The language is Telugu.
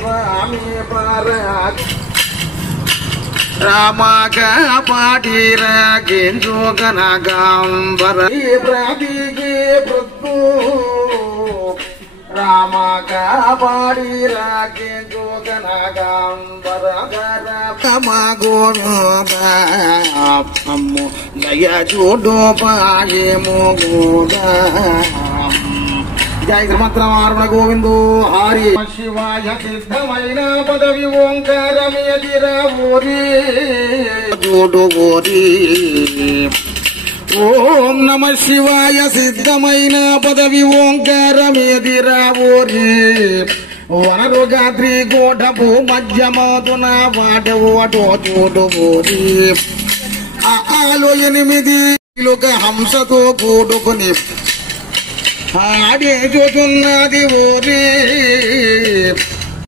స్వామి రామక పాటిర గింజోగనగాంబర ప్రాతికి పృథు రామక పాటిర గింజోగనగాంబర మా గోవింద అమ్ము దయ చూడు పాయేమో గోద జయ శ్రీమద్రమారణ గోవిందో హరి శివాయ సిద్ధమైన పదవి ఓంకారమేదిరావోరి జోడు ఓరి ఓం నమ శివాయ సిద్ధమైన పదవి ఓంకారమేదిరావోరి వనరుగాద్రి గోఢపు మధ్యమోదున వాడవు అటో చూడు ఓరి ఆలో 8 హంసతో కూడుకుని ఆడే చూచున్నది ఓరి